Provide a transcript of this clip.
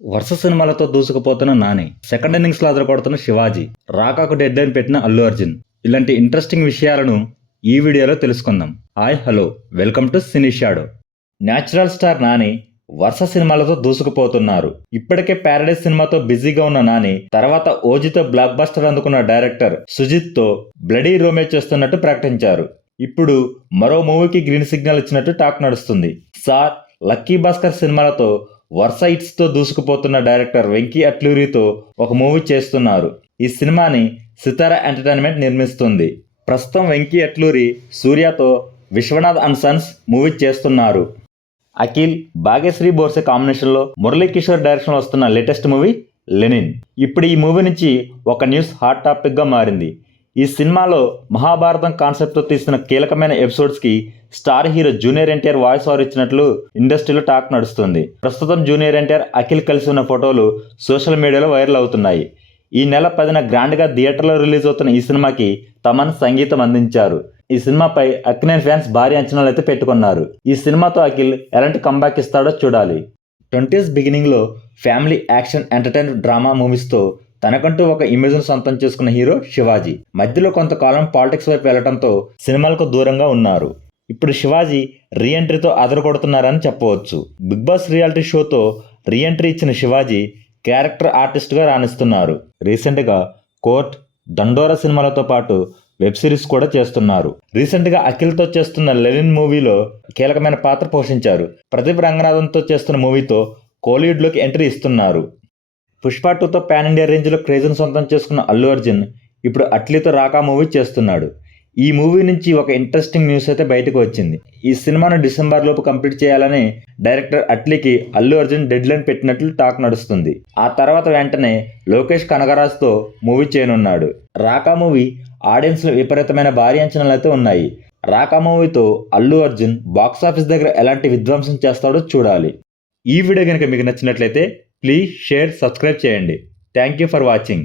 వరుస సినిమాలతో దూసుకుపోతున్న Nani, second innings లో అదరకొడుతున్న శివాజీ, రాకాకు డెడ్ లైన్ పెట్టిన అల్లు అర్జున్, ఇలాంటి ఇంట్రెస్టింగ్ విషయాలను ఈ వీడియోలో తెలుసుకుందాం. Hi hello, welcome to cine shadow. Natural star Nani వరుస సినిమాలతో దూసుకుపోతున్నారు. ఇప్పటికే ప్యారడైజ్ సినిమాతో బిజీగా ఉన్న నాని తర్వాత ఓజీతో బ్లాక్ బస్టర్ అందుకున్న డైరెక్టర్ సుజిత్ తో బ్లడీ రోమేజ్ చేస్తున్నట్టు ప్రకటించారు. ఇప్పుడు మరో మూవీకి గ్రీన్ సిగ్నల్ ఇచ్చినట్టు టాక్ నడుస్తుంది. సార్, లక్కీ భాస్కర్ సినిమాలతో వరుస హిట్స్ తో దూసుకుపోతున్న డైరెక్టర్ వెంకీ అట్లూరితో ఒక మూవీ చేస్తున్నారు. ఈ సినిమాని సితారా ఎంటర్టైన్మెంట్ నిర్మిస్తుంది. ప్రస్తుతం వెంకీ అట్లూరి సూర్యతో విశ్వనాథ్ అండ్ సన్స్ మూవీ చేస్తున్నారు. అఖిల్, భాగ్యశ్రీ బోర్సే కాంబినేషన్లో మురళీ కిషోర్ డైరెక్షన్ వస్తున్న లేటెస్ట్ మూవీ లెనిన్. ఇప్పుడు ఈ మూవీ నుంచి ఒక న్యూస్ హాట్ టాపిక్గా మారింది. ఈ సినిమాలో మహాభారతం కాన్సెప్ట్తో తీసిన కీలకమైన ఎపిసోడ్స్కి star hero junior NTR voice over ఇచ్చినట్లు ఇండస్ట్రీలో టాక్ నడుస్తుంది. ప్రస్తుతం జూనియర్ ఎన్టీఆర్, అఖిల్ కలిసి ఉన్న ఫోటోలు సోషల్ మీడియాలో వైరల్ అవుతున్నాయి. ఈ నెల 10న గ్రాండ్గా థియేటర్లో రిలీజ్ అవుతున్న ఈ సినిమాకి తమన్ సంగీతం అందించారు. ఈ సినిమాపై అక్కినేని ఫ్యాన్స్ భారీ అంచనాలు అయితే పెట్టుకున్నారు. ఈ సినిమాతో అఖిల్ ఎలాంటి కంబ్యాక్ ఇస్తాడో చూడాలి. 20s బిగినింగ్లో ఫ్యామిలీ యాక్షన్ ఎంటర్టైన్ డ్రామా మూవీస్తో తనకంటూ ఒక ఇమేజ్ను సొంతం చేసుకున్న హీరో శివాజీ మధ్యలో కొంతకాలం పాలిటిక్స్ వైపు వెళ్లడంతో సినిమాలకు దూరంగా ఉన్నారు. ఇప్పుడు శివాజీ రీఎంట్రీతో అదరగొడుతున్నారని చెప్పవచ్చు. బిగ్ బాస్ రియాలిటీ షోతో రీఎంట్రీ ఇచ్చిన శివాజీ క్యారెక్టర్ ఆర్టిస్ట్గా రాణిస్తున్నారు. రీసెంట్గా కోర్ట్, దండోరా సినిమాలతో పాటు వెబ్ సిరీస్ కూడా చేస్తున్నారు. రీసెంట్గా అఖిల్తో చేస్తున్న లెనిన్ మూవీలో కీలకమైన పాత్ర పోషించారు. ప్రదీప్ రంగనాథన్తో చేస్తున్న మూవీతో కోలీవుడ్లోకి ఎంట్రీ ఇస్తున్నారు. పుష్ప 2తో పాన్ ఇండియా రేంజ్లో క్రేజ్ను సొంతం చేసుకున్న అల్లు అర్జున్ ఇప్పుడు అట్లీతో రాకా మూవీ చేస్తున్నాడు. ఈ మూవీ నుంచి ఒక ఇంట్రెస్టింగ్ న్యూస్ అయితే బయటకు వచ్చింది. ఈ సినిమాను డిసెంబర్ లోపు కంప్లీట్ చేయాలని డైరెక్టర్ అట్లీకి అల్లు అర్జున్ డెడ్ లైన్ పెట్టినట్లు టాక్ నడుస్తుంది. ఆ తర్వాత వెంటనే లోకేష్ కనగరాజ్తో మూవీ చేయనున్నాడు. రాకా మూవీ ఆడియన్స్లో విపరీతమైన భారీ అంచనాలు అయితే ఉన్నాయి. రాకా మూవీతో అల్లు అర్జున్ బాక్సాఫీస్ దగ్గర ఎలాంటి విధ్వంసం చేస్తాడో చూడాలి. ఈ వీడియో కనుక మీకు నచ్చినట్లయితే ప్లీజ్ షేర్, సబ్స్క్రైబ్ చేయండి. Thank you for watching.